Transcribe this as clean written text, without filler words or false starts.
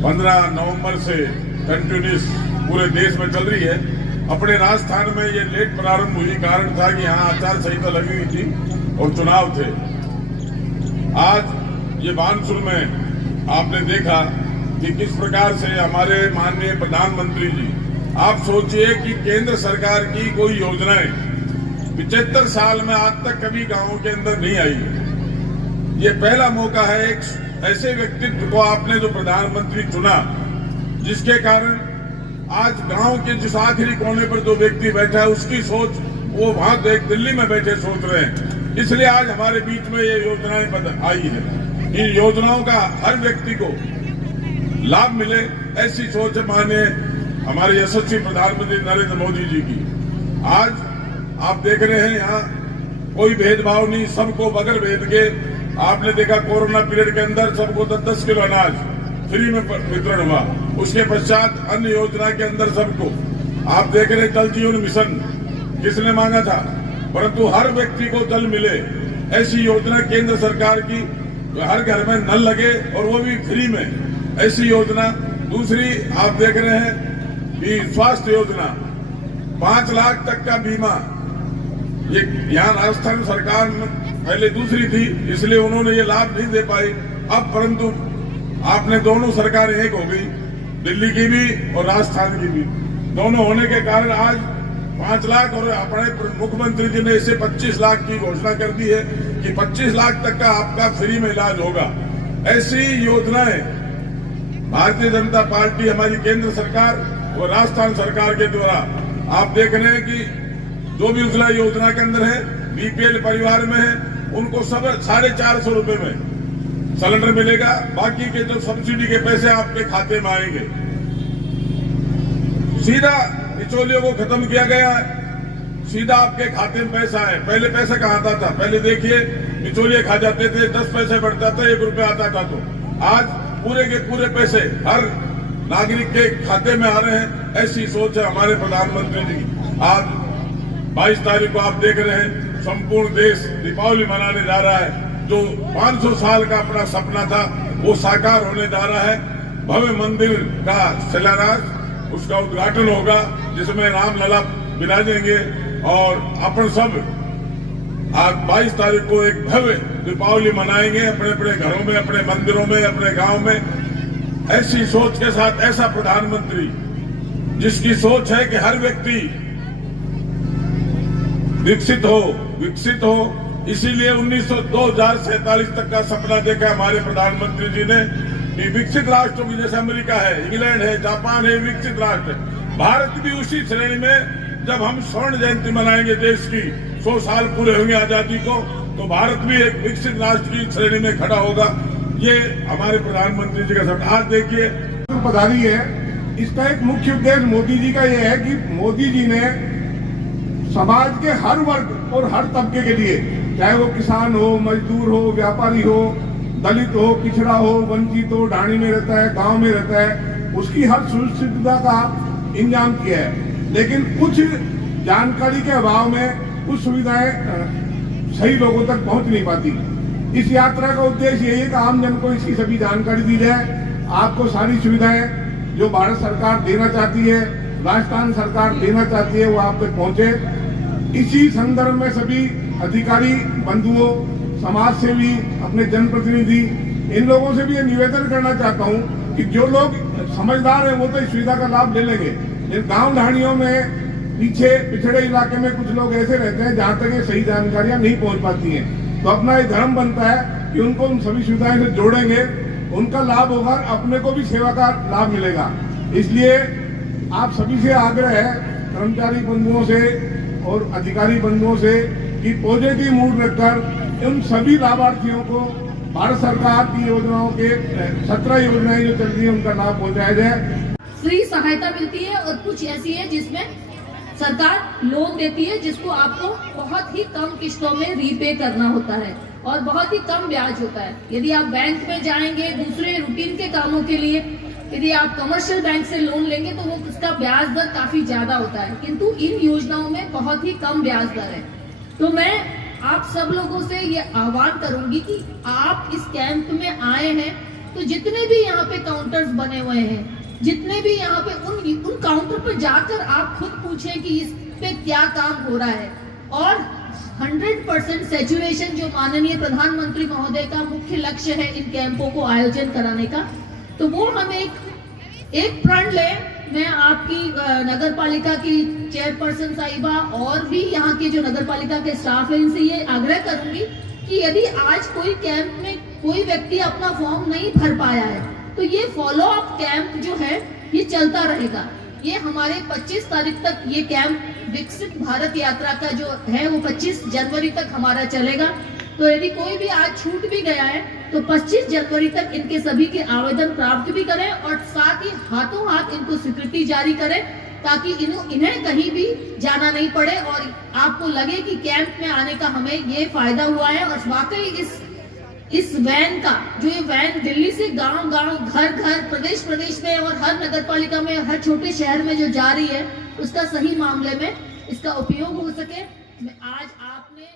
15 नवंबर से कंटिन्यूस पूरे देश में चल रही है। अपने राजस्थान में ये लेट प्रारंभ हुई, कारण था कि यहाँ आचार संहिता लगी हुई थी और चुनाव थे। आज ये मानसून में आपने देखा कि किस प्रकार से हमारे माननीय प्रधानमंत्री जी, आप सोचिए कि केंद्र सरकार की कोई योजनाएं 75 साल में आज तक कभी गांवों के अंदर नहीं आई। ये पहला मौका है एक ऐसे व्यक्तित्व को आपने जो प्रधानमंत्री चुना, जिसके कारण आज गांव के जिस आखिरी कोने पर जो व्यक्ति बैठा है उसकी सोच वो वहां दिल्ली में बैठे सोच रहे हैं। इसलिए आज हमारे बीच में ये योजनाएं आई है। इन योजनाओं का हर व्यक्ति को लाभ मिले, ऐसी सोच है माननीय हमारे यशस्वी प्रधानमंत्री नरेंद्र मोदी जी की। आज आप देख रहे हैं यहाँ कोई भेदभाव नहीं, सबको बगैर भेद के आपने देखा कोरोना पीरियड के अंदर सबको 10-10 किलो अनाज फ्री में वितरण हुआ। उसके पश्चात अन्य योजना के अंदर सबको आप देख रहे जल जीवन मिशन किसने मांगा था, परंतु हर व्यक्ति को जल मिले, ऐसी योजना केंद्र सरकार की, हर घर में नल लगे और वो भी फ्री में, ऐसी योजना। दूसरी आप देख रहे हैं कि स्वास्थ्य योजना 5 लाख तक का बीमा, ये यहाँ राजस्थान सरकार पहले दूसरी थी इसलिए उन्होंने ये लाभ नहीं दे पाई। अब परंतु आपने दोनों सरकारें एक हो गई, दिल्ली की भी और राजस्थान की भी, दोनों होने के कारण आज 5 लाख और अपने मुख्यमंत्री जी ने इसे 25 लाख की घोषणा कर दी है कि 25 लाख तक का आपका फ्री में इलाज होगा। ऐसी योजनाएं भारतीय जनता पार्टी, हमारी केंद्र सरकार और राजस्थान सरकार के द्वारा आप देख रहे हैं कि जो भी उज्ज्वला योजना के अंदर है, बीपीएल परिवार में है, उनको सब 450 रुपए में सिलेंडर मिलेगा। बाकी के जो सब्सिडी के पैसे आपके खाते में आएंगे। सीधा बिचौलियों को खत्म किया गया है, सीधा आपके खाते में पैसा है। पहले पैसा कहाँ आता था? पहले देखिए बिचौलिए खा जाते थे, 10 पैसे बढ़ता था, 1 रुपया आता था। तो आज पूरे के पूरे पैसे हर नागरिक के खाते में आ रहे हैं। ऐसी सोच है हमारे प्रधानमंत्री जी। आज 22 तारीख को आप देख रहे हैं संपूर्ण देश दीपावली मनाने जा रहा है। जो 500 साल का अपना सपना था वो साकार होने जा रहा है। भव्य मंदिर का शिलान्यास, उसका उद्घाटन होगा जिसमें रामलला विराजेंगे और अपन सब आज 22 तारीख को एक भव्य दीपावली मनाएंगे अपने अपने घरों में, अपने मंदिरों में, अपने गांव में। ऐसी सोच के साथ ऐसा प्रधानमंत्री जिसकी सोच है कि हर व्यक्ति विकसित हो, इसीलिए 2047 तक का सपना देखा हमारे प्रधानमंत्री जी ने। विकसित राष्ट्रों की जैसे अमेरिका है, इंग्लैंड है, जापान है, विकसित राष्ट्र है। भारत भी उसी श्रेणी में, जब हम स्वर्ण जयंती मनाएंगे देश की, 100 साल पूरे होंगे आजादी को, तो भारत भी एक विकसित राष्ट्र की श्रेणी में खड़ा होगा। ये हमारे प्रधानमंत्री जी का सपना। आज देखिए पधारी है, इसका एक मुख्य उद्देश्य मोदी जी का यह है कि मोदी जी ने समाज के हर वर्ग और हर तबके के लिए, चाहे वो किसान हो, मजदूर हो, व्यापारी हो, दलित हो, पिछड़ा हो, वंचित हो, ढाणी में रहता है, गांव में रहता है, उसकी हर सुविधा का इंतजाम किया है। लेकिन कुछ जानकारी के अभाव में कुछ सुविधाएं सही लोगों तक पहुंच नहीं पाती। इस यात्रा का उद्देश्य यही है कि आम जन को इसकी सभी जानकारी दी जाए। आपको सारी सुविधाएं जो भारत सरकार देना चाहती है, राजस्थान सरकार देना चाहती है, वो आप तक पहुंचे। इसी संदर्भ में सभी अधिकारी बंधुओं, समाज सेवी, अपने जनप्रतिनिधि, इन लोगों से भी ये निवेदन करना चाहता हूं कि जो लोग समझदार हैं वो तो इस सुविधा का लाभ ले लेंगे, लेकिन गांव ढाणियों में, पीछे पिछड़े इलाके में कुछ लोग ऐसे रहते हैं जहां तक ये सही जानकारियां नहीं पहुंच पाती हैं। तो अपना ये धर्म बनता है कि उनको उन सभी सुविधाएं से जोड़ेंगे, उनका लाभ होगा, अपने को भी सेवा का लाभ मिलेगा। इसलिए आप सभी से आग्रह है, कर्मचारी बंधुओं से और अधिकारी बंधुओं से, कि पॉजिटिव मूड रखकर उन सभी लाभार्थियों को भारत सरकार की योजनाओं के 17 योजनाएं जो चल रही है उनका लाभ पहुंचाया जाए। फ्री सहायता मिलती है और कुछ ऐसी है जिसमें सरकार लोन देती है, जिसको आपको बहुत ही कम किस्तों में रीपे करना होता है और बहुत ही कम ब्याज होता है। यदि आप बैंक में जाएंगे दूसरे रूटीन के कामों के लिए, यदि आप कमर्शियल बैंक से लोन लेंगे तो वो उसका ब्याज दर काफी ज्यादा होता है, किंतु इन योजनाओं में बहुत ही कम ब्याज दर है। तो मैं आप सब लोगों से ये आह्वान करूंगी कि आप इस कैंप में आए हैं तो जितने भी यहाँ पे काउंटर्स बने हुए हैं, जितने भी यहाँ पे उन काउंटर पर जाकर आप खुद पूछें कि इस पे क्या काम हो रहा है। और 100% सैचुरेशन जो माननीय प्रधानमंत्री महोदय का मुख्य लक्ष्य है इन कैंपों को आयोजन कराने का, तो वो हम एक प्रण लें। मैं आपकी नगर पालिका की चेयरपर्सन साहिबा और भी यहाँ के जो नगर पालिका के स्टाफ है, इनसे ये आग्रह करूंगी कि यदि आज कोई कैंप में कोई व्यक्ति अपना फॉर्म नहीं भर पाया है, तो ये फॉलो अप कैंप जो है ये चलता रहेगा। ये हमारे 25 तारीख तक ये कैंप विकसित भारत यात्रा का जो है वो 25 जनवरी तक हमारा चलेगा। तो यदि कोई भी आज छूट भी गया है तो 25 जनवरी तक इनके सभी के आवेदन प्राप्त भी करें और साथ ही हाथों हाथ इनको स्वीकृति जारी करें, ताकि इन्हें कहीं भी जाना नहीं पड़े और आपको लगे कि कैंप में आने का हमें ये फायदा हुआ है। और वाकई इस वैन का जो ये वैन दिल्ली से गांव गांव, घर घर, प्रदेश प्रदेश में और हर नगर पालिका में, हर छोटे शहर में जो जा रही है, उसका सही मामले में इसका उपयोग हो सके। आज आपने